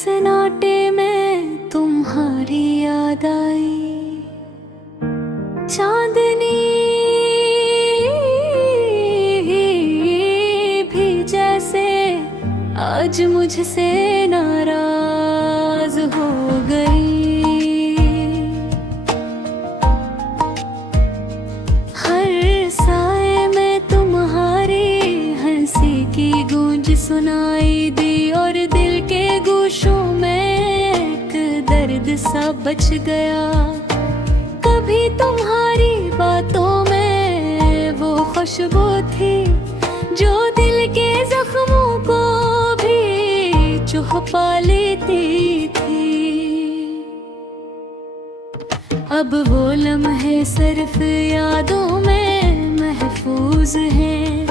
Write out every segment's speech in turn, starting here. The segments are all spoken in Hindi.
सन्नाटे में तुम्हारी याद आई, चांदनी भी जैसे आज मुझसे नाराज हो गई। हर साए में तुम्हारी हंसी की गूंज सुनाई दी और दिल के गोशों में एक दर्द सा बच गया। कभी तुम्हारी बातों में वो खुशबू थी जो दिल के जख्मों को भी चुपा लेती थी। अब वो लम्हे सिर्फ यादों में महफूज हैं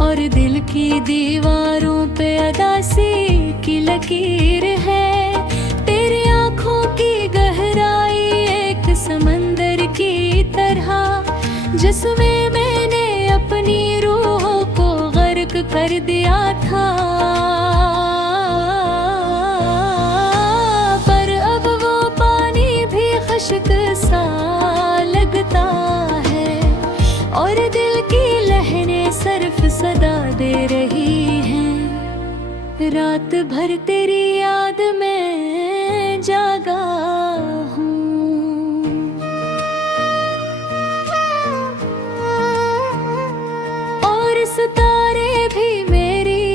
और दिल की दीवारों पे अदासी की लकीर है। तेरी आंखों की गहराई एक समंदर की तरह जिसमें मैंने अपनी रूह को गर्क कर दिया था। पर अब वो पानी भी खुश्क सा लगता है और दिल की लहरें सिर्फ सदा दे रही हैं। रात भर तेरी याद में जागा हूँ। और सितारे भी मेरी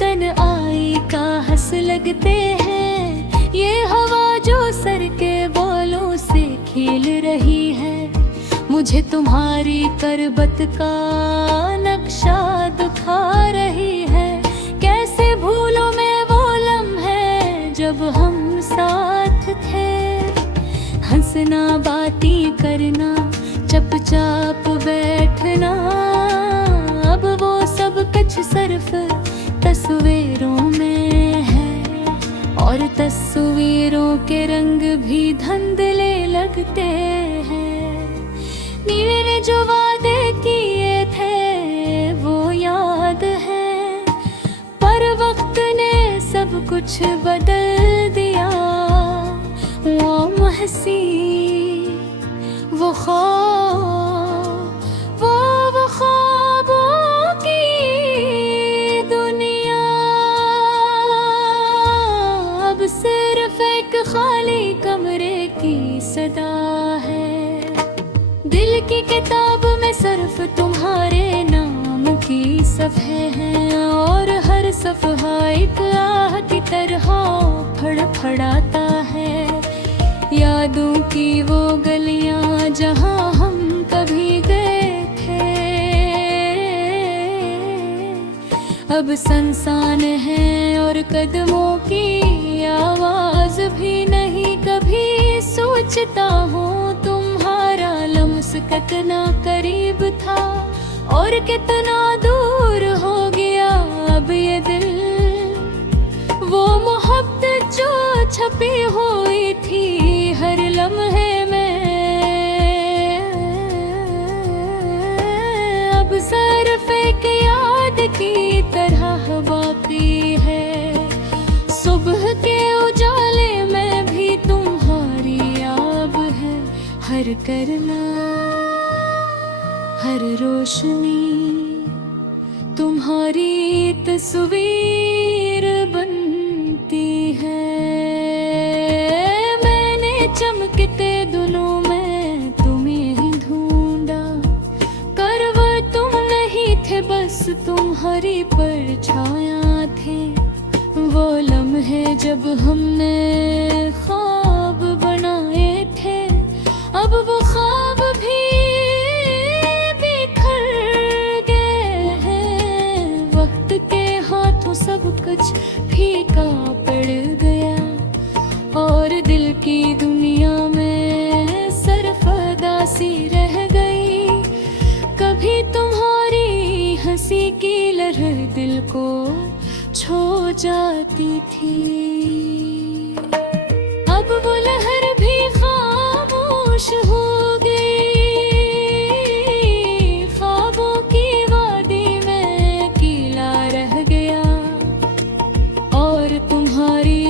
तन्हाई का हंस लगते हैं। ये हवा जो सर के बालों से खेल रही है मुझे तुम्हारी करबत का नक्शा दिखा रही है। कैसे भूलूं मैं वो लम्हे जब हम साथ थे, हंसना बातें करना चुपचाप बैठना। अब वो सब कुछ सिर्फ तस्वीरों में है और तस्वीरों के रंग भी धुंधले लगते हैं। नीले ने जो वादे किए थे वो याद है, पर वक्त ने सब कुछ बदल दिया। वो महसी वो ख्वाबों की दुनिया अब सिर्फ एक खाली कमरे की सदा है। दिल की किताब में सिर्फ तुम्हारे नाम की सफ़े हैं और हर सफ़हा एक आह की तरह फड़फड़ाता है। यादों की वो गलियां जहां हम कभी गए थे अब सुनसान है और कदमों की आवाज भी नहीं। कभी सोचता हूँ तुम्हारा लम्स कितना करीब था और कितना दूर हो गया अब ये दिल। वो मोहब्बत जो छपी हुई थी हर लम्हे में अब सिर्फ एक याद की तरह बाकी है। सुबह के उजाले में भी तुम्हारी याद है, हर करना हर रोशनी तुम्हारी तस्वीर बनती है। मैंने चमकते दिनों में तुम्हें ही ढूंढा, करवट तुम नहीं थे बस तुम्हारी परछायां थे। वो लम्हे जब हमने ख्वाब बनाए थे अब वो ख्वाब भी सब कुछ फीका पड़ गया और दिल की दुनिया में सिर्फ उदासी रह गई। कभी तुम्हारी हंसी की लहर दिल को छू जाती थी, अब वो लहर भी खामोश हो गई। ख्वाबों की वादी में अकेला रह गया और तुम्हारी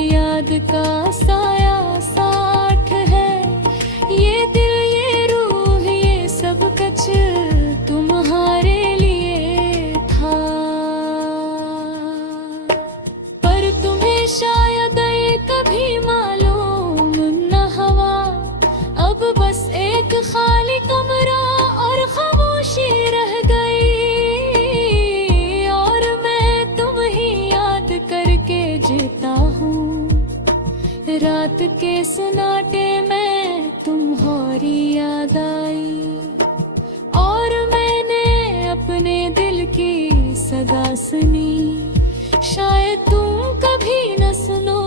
साया साथ है। ये दिल ये रूह ये सब कुछ तुम्हारे लिए था, पर तुम्हें शायद ये कभी मालूम न हुआ। अब बस एक खाली कमरा और खामोशी रह गई, और मैं तुम ही याद करके जीता हूँ। रात के सन्नाटे में तुम्हारी याद आई, और मैंने अपने दिल की सदा सुनी। शायद तुम कभी न सुनो,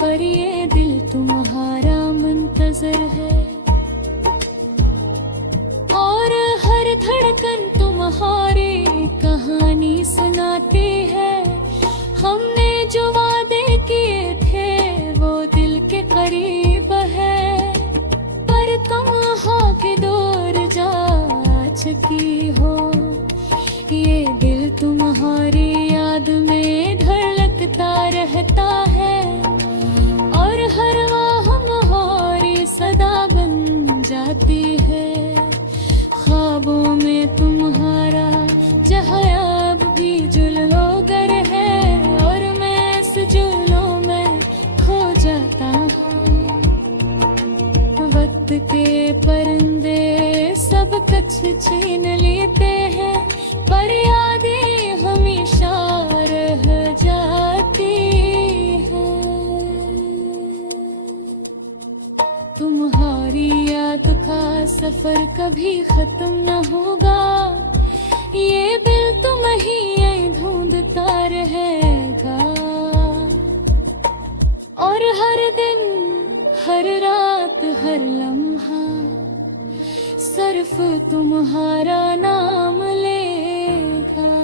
पर ये दिल तुम्हारा मुंतजर है, और हर धड़कन तुम्हारी कहानी सुनाती है। हमने जो वादे किए थे वो दिल के करीब है, पर कहाँ के दूर जा चुकी हो। ये दिल तुम्हारी याद में धड़कता रहता है, और हर वाह हमारी सदा बन जाती है। ख्वाबों में तुम्हारा जहाँ अब भी जुल्लोगर है, और मैं इस जुल्लों में खो जाता हूँ। वक्त के परिंदे सब कुछ छीन लेते हैं, पर यादें हमेशा रह जाती है। तुम्हारी याद का सफर कभी खत्म न होगा, ये दिल तुम ही यहीं ढूंढता रहेगा। और हर दिन हर रात हर लम्हा सिर्फ तुम्हारा नाम लेगा।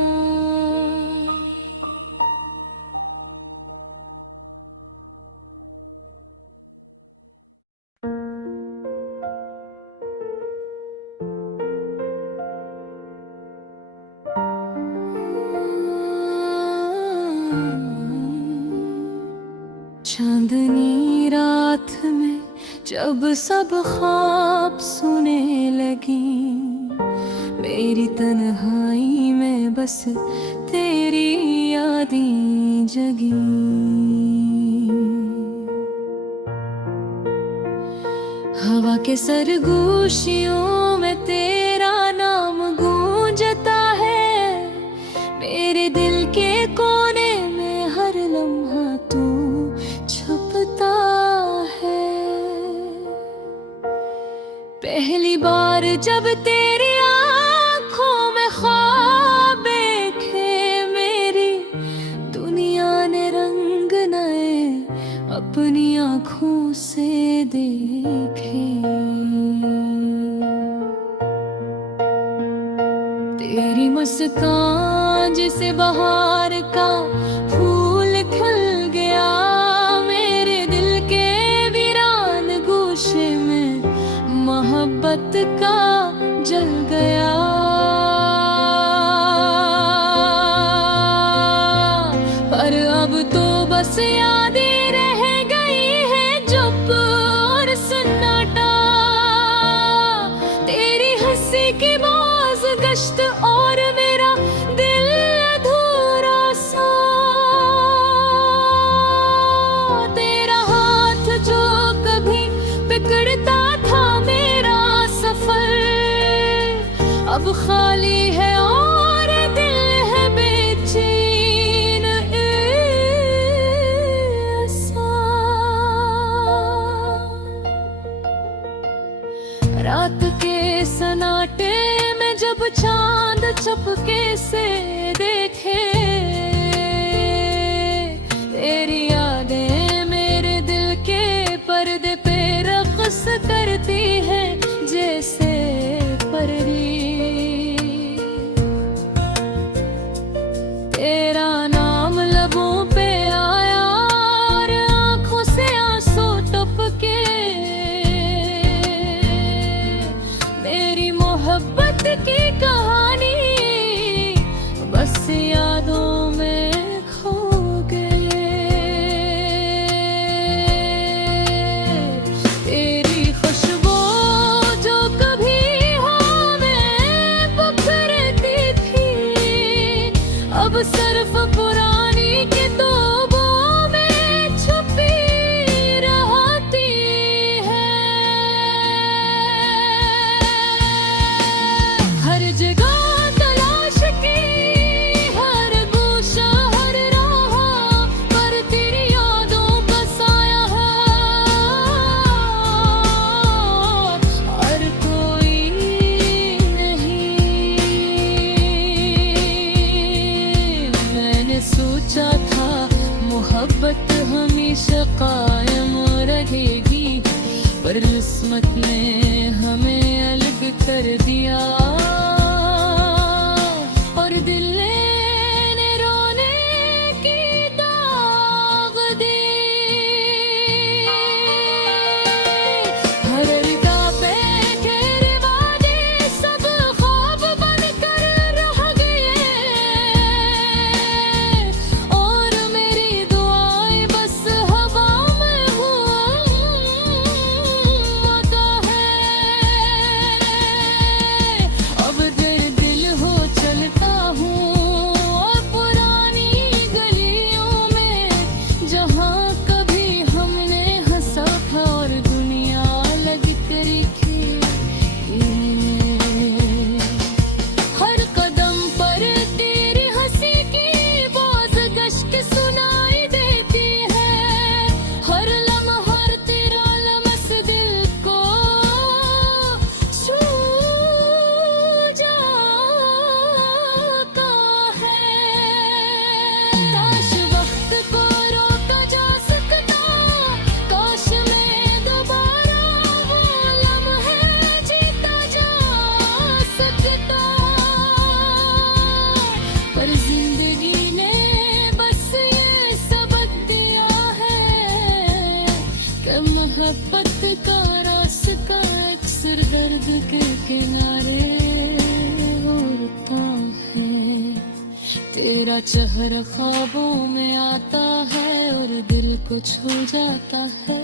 चांदनी रात में जब सब ख्वाब सुने लगी, मेरी तन्हाई में बस तेरी यादें जगी। हवा के सरगोशियों में तेरा नाम गूंजता है, मेरे दिल के कोने में हर लम्हा तू छुपता है। पहली बार जब तेरी आँखों में ख्वाब देखे, मेरी दुनिया ने रंग नए अपनी आँखों से देखे। तेरी मुस्कान जिसे बहार का फूल खिल गया, मेरे दिल के वीरान गोशे में मोहब्बत का जल गया। पर अब तो बस यादें रह गई है चुप और सन्नाटा। तेरी हंसी की बाज गश्त और मेरा दिल अधूरा सा। तेरा हाथ जो कभी पकड़ता था मेरा सफर, अब खाली है और दिल है बेचैन ऐसा। रात के सन्नाटे में जब चांद चुपके से देखे, तेरी यादें मेरे दिल के पर्दे पे रक़्स करती है जैसे परी। तेरा नाम लबों पे आया और आंखों से आंसू टपके, मोहब्बत की कहानी बस यादों पर किस्मत ने हमें अलग कर दिया और दिल ने रोने की दाग दी। हर रिदा पे तेरे वादे सब ख्वाब बनकर रह गए और मेरी दुआएं बस हवा में हुआ है। अब तेरे दिल हो चलता हूँ और पुरानी गलियों में जहाँ कभी हमने हंसा था और दुनिया लग करी थी। हर कदम पर तेरी हंसी की बोझ गश्त सुनाई देती है। हर लम्हा तेरा लमस दिल को छू जाता है। काश वक्त को रोका जा सकता, काश मैं दोबारा वो लम्हे जीता जा सकता, पर जिंदगी ने बस ये सबक दिया है कि मोहब्बत का रास्ता अक्सर दर्द के किनारे होता है। तेरा चेहरा ख्वाबों में आता है और दिल को छू जाता है।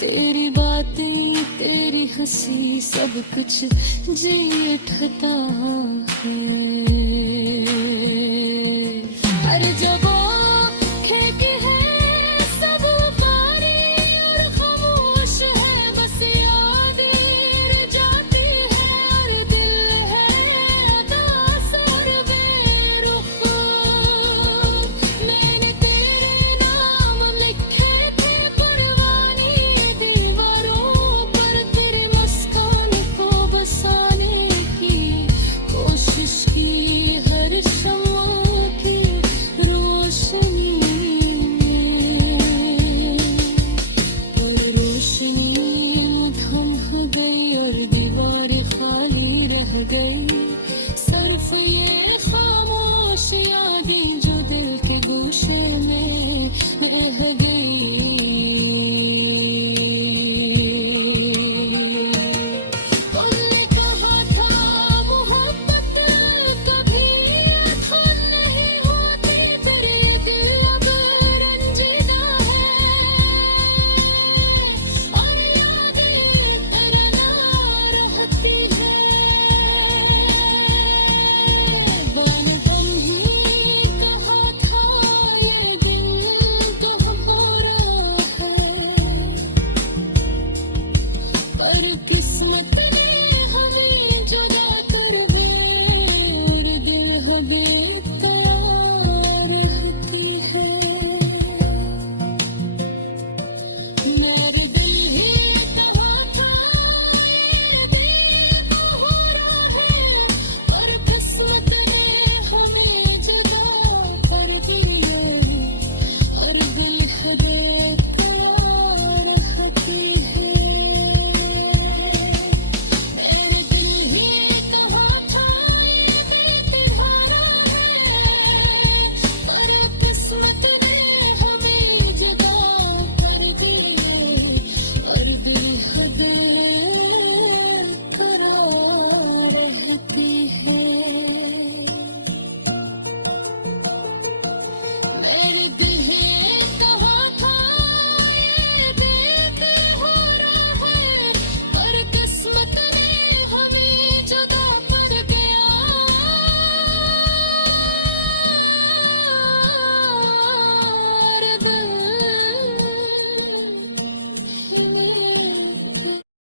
तेरी बातें तेरी हंसी सब कुछ जी उठता है। अरे जब आँखें की है सब पारी और खामोश है, बस यादें रह जाती है और दिल है उदास और बेरुख। मैंने तेरे नाम लिखे थे पुरवानी दीवारों पर, तेरे मुस्कान को बसाने की कोशिश की हर शम्मा की रोशनी में, पर रोशनी थम गई और दीवारें खाली रह गई। सिर्फ ये खामोश यादें जो दिल के गोशे में रह गई। तुमने कहा था मोहब्बत कभी आसान नहीं होती, तेरे दिल अब रंजीदा है और यादें करना रहती है। बन तुम ही कहा था ये दिन तो हमारा है, पर किस्मत